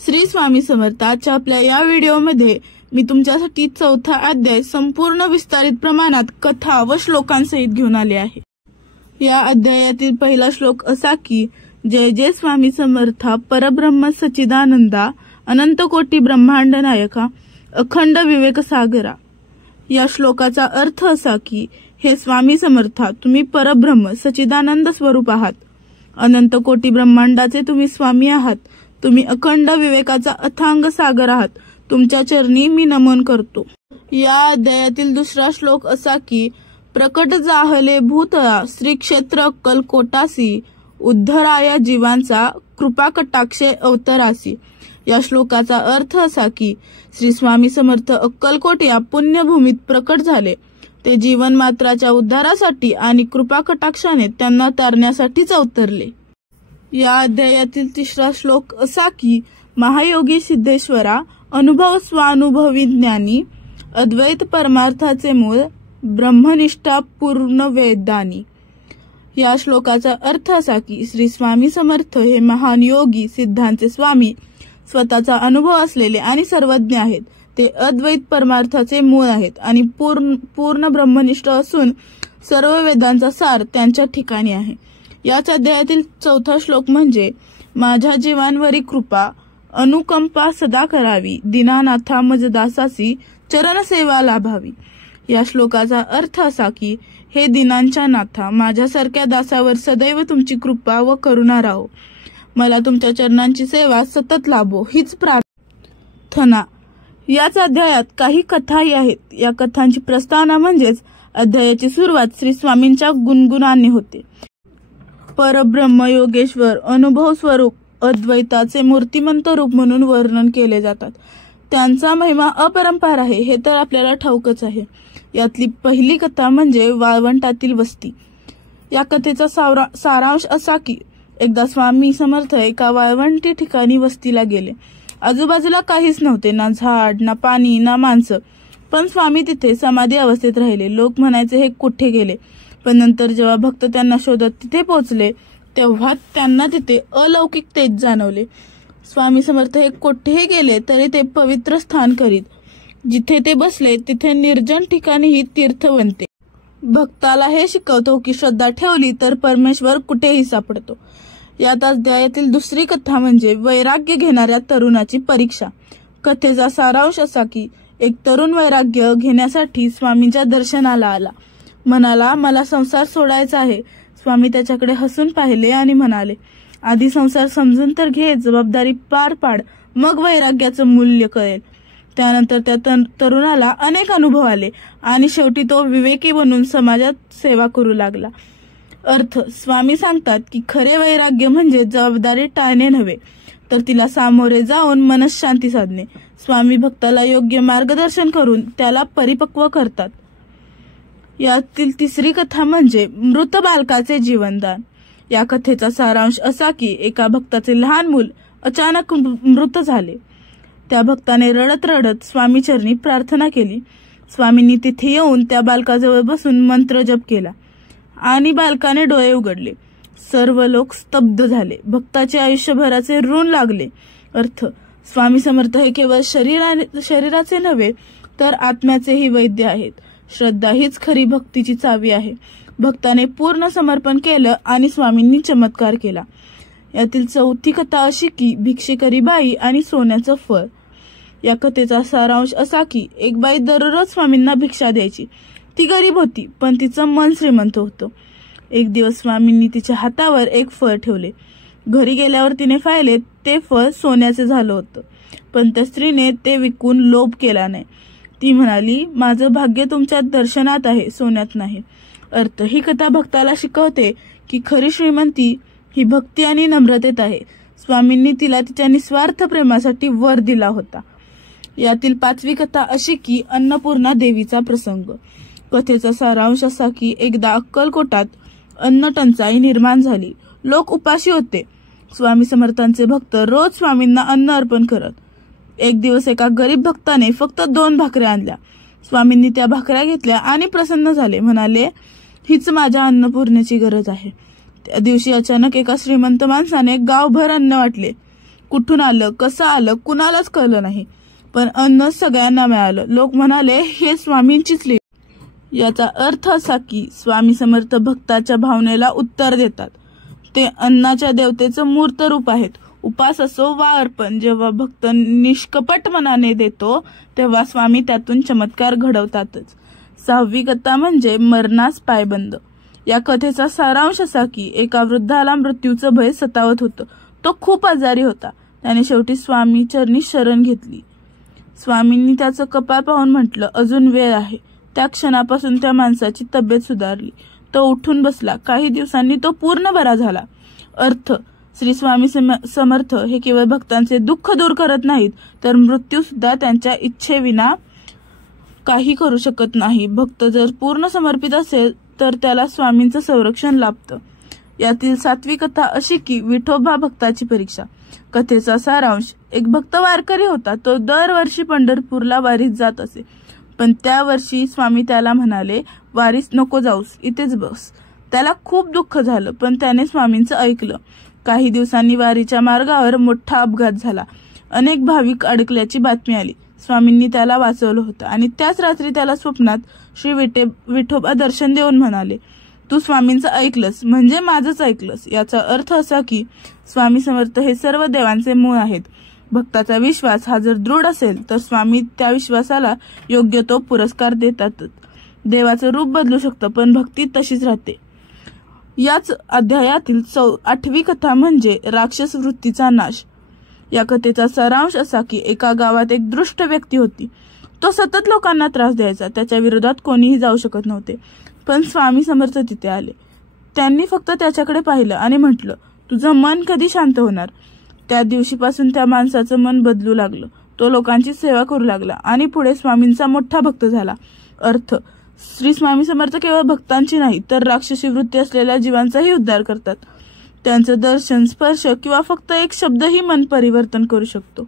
श्री स्वामी समर्थाच्या आपल्या या व्हिडिओमध्ये मी तुमच्यासाठी चौथा अध्याय संपूर्ण विस्तारित प्रमाणात कथा व श्लोकांसहित घेऊन आले आहे। या अध्यायातील पहिला श्लोक असा की जय जय स्वामी समर्था परब्रह्म सच्चिदानंदा अनंत कोटी ब्रह्मांड नायका अखंड विवेक सागरा। या श्लोकाचा अर्थ असा की हे स्वामी समर्था, तुम्ही परब्रह्म सच्चिदानंद स्वरूप आहात, अनंत कोटी ब्रह्मांडाचे तुम्ही स्वामी आहात, तुम्ही अखंड विवेकाचा अथांग सागर आहात, तुमच्या चरणी मी नमन करतो। या अध्यायातील दुसरा श्लोक असा की प्रकट जाहले भूतळा श्री क्षेत्र अक्कलकोटासी उद्धराया जीवांचा कृपा कटाक्षे अवतरासी। या श्लोकाचा अर्थ असा की श्री स्वामी समर्थ अक्कलकोट या पुण्यभूमीत प्रकट झाले, ते जीवन मात्राच्या उद्धारासाठी आणि कृपा कटाक्षाने त्यांना तारण्यासाठीच अवतरले। या अध्यायातील तिसरा श्लोक असा की महायोगी सिद्धेश्वरा अनुभव स्वानुभवी ज्ञानी अद्वैत परमार्थाचे मूळ ब्रह्मनिष्ठा पूर्ण वेदानी। या श्लोकाचा अर्थ असा की श्री स्वामी समर्थ हे महान योगी सिद्धांचे स्वामी, स्वतःचा अनुभव असलेले आणि सर्वज्ञ आहेत, ते अद्वैत परमार्थाचे मूळ आहेत आणि पूर्ण ब्रह्मनिष्ठ असून सर्व वेदांचा सार त्यांच्या ठिकाणी आहे। याच अध्यायातील चौथा श्लोक म्हणजे माझ्या जीवांवरी कृपा अनुकंपा सदा करावी दीनानाथा मज दासासी चरण सेवा लाभावी। या श्लोकाचा अर्थ असा की हे दीनांच्या नाथा, माझ्यासारख्या दासावर सदैव तुमची कृपा व करुणा राहो, मला तुमच्या चरणांची सेवा सतत लाभो हीच प्रार्थना। याच अध्यायात काही कथाही आहेत। या कथांची प्रस्तावना म्हणजेच अध्यायाची सुरुवात श्री स्वामींच्या गुणगुणाने होते। परब्रह्म योगेश्वर अनुभव स्वरूप अद्वैताचे मूर्तिमंत रूप म्हणून वर्णन केले जातात। त्यांचा महिमा अपरंपार आहे हे तर आपल्याला ठाऊकच आहे। यातली पहिली कथा म्हणजे वाळवंटातील वस्ती। या कथेचा सारांश असा की एकदा स्वामी समर्थ एका वाळवंटी ठिकाणी वस्तीला गेले। आजूबाजूला काहीच नव्हते, ना झाड ना पाणी ना माणसं, पण स्वामी तिथे समाधी अवस्थेत राहिले। लोक म्हणायचे हे कुठे गेले, पण नंतर जेव्हा भक्त त्यांना शोधत तिथे पोहोचले तेव्हा त्यांना तिथे अलौकिक तेज जाणवले। स्वामी समर्थ हे कुठेही गेले तरी ते पवित्र स्थान करीत, जिथे ते बसले तिथे निर्जन ठिकाणीही तीर्थ बनते। भक्ताला हे शिकवतो की श्रद्धा ठेवली तर परमेश्वर कुठेही सापडतो। यात अध्यायातील दुसरी कथा म्हणजे वैराग्य घेणाऱ्या तरुणाची परीक्षा। कथेचा सारांश असा की एक तरुण वैराग्य घेण्यासाठी स्वामींच्या दर्शनाला आला, म्हणाला मला संसार सोडायचा आहे। स्वामी त्याच्याकडे हसून पाहिले आणि म्हणाले आधी संसार समजून तर घे, जबाबदारी पार पाड, मग वैराग्याचं मूल्य कळेल। त्यानंतर त्या तरुणाला अनेक अनुभव आले आणि शेवटी तो विवेकी बनून समाजात सेवा करू लागला। अर्थ स्वामी सांगतात की खरे वैराग्य म्हणजे जबाबदारी टाळणे नव्हे, तर तिला सामोरे जाऊन मनःशांती साधणे। स्वामी भक्ताला योग्य मार्गदर्शन करून त्याला परिपक्व करतात। यातील तिसरी कथा म्हणजे मृत बालकाचे जीवनदान। या कथेचा सारांश असा की एका भक्ताचे लहान मूल अचानक मृत झाले। त्या भक्ताने रडत रडत स्वामी चरणी प्रार्थना केली। स्वामींनी तिथे येऊन त्या बालकाजवळ बसून मंत्र जप केला आणि बालकाने डोळे उघडले। सर्व लोक स्तब्ध झाले, भक्ताचे आयुष्यभराचे ऋण लागले। अर्थ स्वामी समर्थ हे केवळ शरीराचे नव्हे तर आत्म्याचेही वैद्य आहेत। श्रद्धा हीच खरी भक्तीची चावी आहे। भक्ताने पूर्ण समर्पण केलं आणि स्वामींनी चमत्कार केला। यातील चौथी कथा अशी की भिक्षेकरी बाई आणि सोन्याचं फळ। या कथेचा सारांश असा की एक बाई दररोज स्वामींना भिक्षा द्यायची। ती गरीब होती पण तिचं मन श्रीमंत होतं। एक दिवस स्वामींनी तिच्या हातावर एक फळ ठेवले। घरी गेल्यावर तिने पाहिले ते फळ सोन्याचे झालं होतं, पण त्या स्त्रीने ते विकून लोभ केला नाही। ती म्हणाली माझं भाग्य तुमच्या दर्शनात आहे, सोन्यात नाही। अर्थ ही कथा भक्ताला शिकवते की खरी श्रीमंती ही भक्ती आणि नम्रतेत आहे। स्वामींनी तिला तिच्या निस्वार्थ प्रेमासाठी वर दिला होता। यातील पाचवी कथा अशी की अन्नपूर्णा देवीचा प्रसंग। कथेचा सारांश असा की एकदा अक्कलकोटात अन्न टंचाई निर्माण झाली। लोक उपाशी होते। स्वामी समर्थांचे भक्त रोज स्वामींना अन्न अर्पण करत। एक दिवस एका गरीब भक्ताने फक्त 2 भाकऱ्या आणल्या। स्वामींनी त्या भाकऱ्या घेतल्या आणि प्रसन्न झाले, म्हणाले हीच माझ्या अन्नपूर्णेची गरज आहे। त्या दिवशी अचानक एका श्रीमंत माणसाने गावभर अन्न वाटले। कुठून आलं, कसं आलं, कुणालाच कळलं नाही, पण अन्न सगळ्यांना मिळालं. लोक म्हणाले, हे स्वामींचीच लीला. याचा अर्थ असा की स्वामी समर्थ भक्ताच्या भावनेला उत्तर देतात. ते अन्नाच्या देवतेचं मूर्त रूप आहेत. उपास असो वा अर्पण, जेव्हा भक्त निष्कपट मनाने देतो तेव्हा स्वामी त्यातून चमत्कार घडवतातच. 6वी कथा म्हणजे मरणास पायबंद. या कथेचा सारांश असा की एका वृद्धाला मृत्यूचं भय सतावत होतं. तो खूप आजारी होता. त्याने शेवटी स्वामी चरणी शरण घेतली. स्वामींनी त्याचं कपाळ पाहून म्हटलं, अजून वेळ आहे. त्या क्षणापासून त्या माणसाची तब्येत सुधारली. तो उठून बसला. काही दिवसांनी तो पूर्ण बरा झाला. अर्थ, श्री स्वामी समर्थ हे केवळ भक्तांचे दुःख दूर करत नाहीत, तर मृत्यू सुद्धा त्यांच्या इच्छेविना काही करू शकत नाही. भक्त जर पूर्ण समर्पित असेल तर त्याला स्वामींचं संरक्षण लाभतं. यातील 7वी कथा अशी की विठोबा भक्ताची परीक्षा. कथेचा सारांश, एक भक्त वारकरी होता. तो दरवर्षी पंढरपूरला वारीस जात असे. पण त्या वर्षी स्वामी त्याला म्हणाले, वारीस नको जाऊस, इथेच बस. त्याला खूप दुःख झालं, पण त्याने स्वामींचं ऐकलं. काही दिवसांनी वारीच्या मार्गावर मोठा अपघात झाला. अनेक भाविक अडकल्याची बातमी आली. स्वामींनी त्याला वाचवलं होतं आणि त्याच रात्री त्याला स्वप्नात श्री विठोबा दर्शन देऊन म्हणाले, तू स्वामींचं ऐकलंस म्हणजे माझंच ऐकलंस. याचा अर्थ असा की स्वामी समर्थ हे सर्व देवांचे मूळ आहेत. भक्ताचा विश्वास हा जर दृढ असेल तर स्वामी त्या विश्वासाला योग्य तो पुरस्कार देतातच. देवाचं रूप बदलू शकतं, पण भक्ती तशीच राहते. याच अध्यायातील 8वी कथा म्हणजे राक्षस वृत्तीचा नाश. या कथेचा सारांश असा की एका गावात एक दुष्ट व्यक्ती होती. तो सतत लोकांना त्रास द्यायचा. त्याच्या विरोधात कोणीही जाऊ शकत नव्हते. पण स्वामी समर्थ तिथे आले. त्यांनी फक्त त्याच्याकडे पाहिलं आणि म्हटलं, तुझं मन कधी शांत होणार? त्या दिवशीपासून त्या माणसाचं मन बदलू लागलं. तो लोकांची सेवा करू लागला आणि पुढे स्वामींचा मोठा भक्त झाला. अर्थ, श्री स्वामी समर्थ केवळ भक्तांची नाही तर राक्षसी वृत्ती असलेल्या जीवांचाही उद्धार करतात. त्यांचं दर्शन, स्पर्श किंवा फक्त एक शब्दही मन परिवर्तन करू शकतो.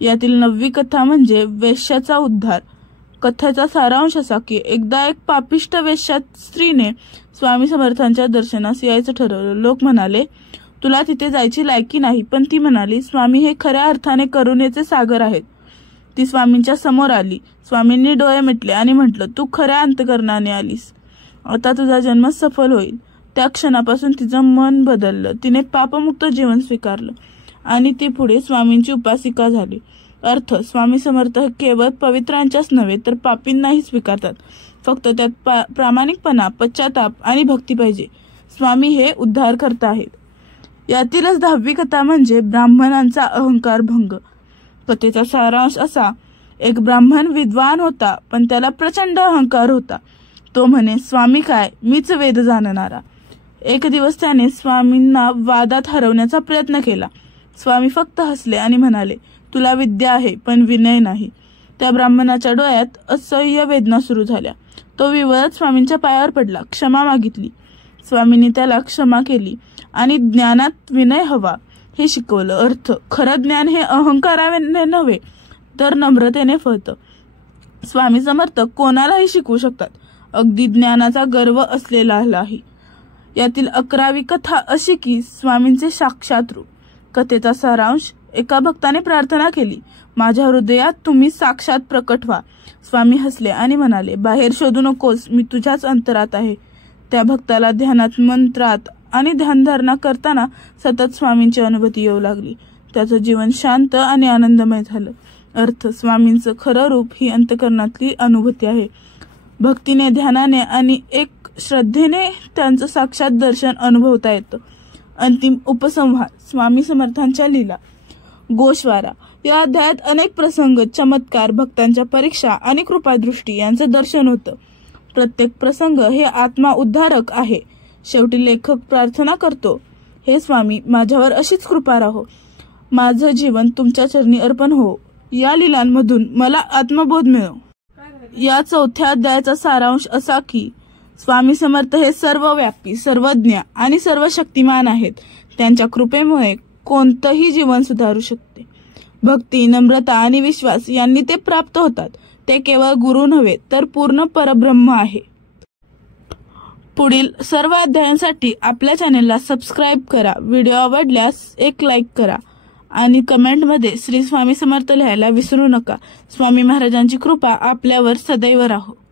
यातील 9वी कथा म्हणजे वेश्याचा उद्धार. कथेचा सारांश असा की एकदा एक पापिष्ट वेश्या स्त्रीने स्वामी समर्थांच्या दर्शनास यायचं ठरवलं. लोक म्हणाले, तुला तिथे जायची लायकी नाही. पण ती म्हणाली, स्वामी हे खऱ्या अर्थाने करुणेचे सागर आहेत. ती स्वामींच्या समोर आली. स्वामींनी डोळे मिटले आणि म्हटलं, तू खऱ्या अंतकरणाने आलीस. आता तुझा जन्म सफल होईल. त्या क्षणापासून तिचं मन बदललं. तिने पापमुक्त जीवन स्वीकारलं आणि ती पुढे स्वामींची उपासिका झाली. अर्थ, स्वामी समर्थ केवळ पवित्रांच्याच नव्हे तर पापींनाही स्वीकारतात. फक्त त्यात प्रामाणिकपणा, पश्चाताप आणि भक्ती पाहिजे. स्वामी हे उद्धार करता आहेत. यातीलच 10वी कथा म्हणजे ब्राह्मणांचा अहंकार भंग. कथेचा सारांश असा, एक ब्राह्मण विद्वान होता, पण त्याला प्रचंड अहंकार होता. तो म्हणे, स्वामी काय, मीच वेद जाणणारा. एक दिवस त्याने स्वामींना वादात हरवण्याचा प्रयत्न केला. स्वामी फक्त हसले आणि म्हणाले, तुला विद्या आहे पण विनय नाही. त्या ब्राह्मणाच्या डोळ्यात असह्य वेदना सुरू झाल्या. तो विवळत स्वामींच्या पायावर पडला. क्षमा मागितली. स्वामींनी त्याला क्षमा केली आणि ज्ञानात विनय हवा हे शिकवलं. अर्थ, खरं ज्ञान हे अहंकाराने नव्हे तर नम्रतेने फळतं. स्वामी समर्थ कोणालाही शिकवू शकतात, अगदी ज्ञानाचा गर्व असलेलाही. यातील 11वी कथा अशी की स्वामींचे साक्षात रूप. कथेचा सारांश, एका भक्ताने प्रार्थना केली, माझ्या हृदयात तुम्ही साक्षात प्रकट व्हा. स्वामी हसले आणि म्हणाले, बाहेर शोधू नकोस, मी तुझ्याच अंतरात आहे. त्या भक्ताला ध्यानात, मंत्रात आणि ध्यानधारणा करताना सतत स्वामींची अनुभूती येऊ लागली. त्याचं जीवन शांत आणि आनंदमय झालं. अर्थ, स्वामींचं खरं रूप ही अंतकरणातली अनुभूती आहे. भक्तीने, ध्यानाने आणि एक श्रद्धेने त्यांचं साक्षात दर्शन अनुभवता येतं. अंतिम उपसंहार, स्वामी समर्थांच्या लीला. गोश्वारा. या अध्यायात अनेक प्रसंग, चमत्कार, भक्तांच्या परीक्षा आणि कृपादृष्टी यांचं दर्शन होतं. प्रत्येक प्रसंग हे आत्मा उद्धारक आहे. शेवटी लेखक प्रार्थना करतो, हे स्वामी, माझ्यावर अशीच कृपा राहो. माझं जीवन तुमच्या चरणी अर्पण हो. या लीलांमधून मला आत्मबोध मिळो. या 4थ्या अध्यायाचा सारांश असा की स्वामी समर्थ हे सर्वव्यापी, सर्वज्ञ आणि सर्व शक्तिमान आहेत. त्यांच्या कृपेमुळे कोणतंही जीवन सुधारू शकते. भक्ती, नम्रता आणि विश्वास यांनी ते प्राप्त होतात. ते केवळ गुरु नव्हे तर पूर्ण परब्रह्म आहे. पुढील सर्व अध्यायांसाठी आपल्या चॅनेलला सबस्क्राईब करा. व्हिडिओ आवडल्यास एक लाईक करा आणि कमेंटमध्ये श्री स्वामी समर्थ लिहायला विसरू नका. स्वामी महाराजांची कृपा आपल्यावर सदैव राहो.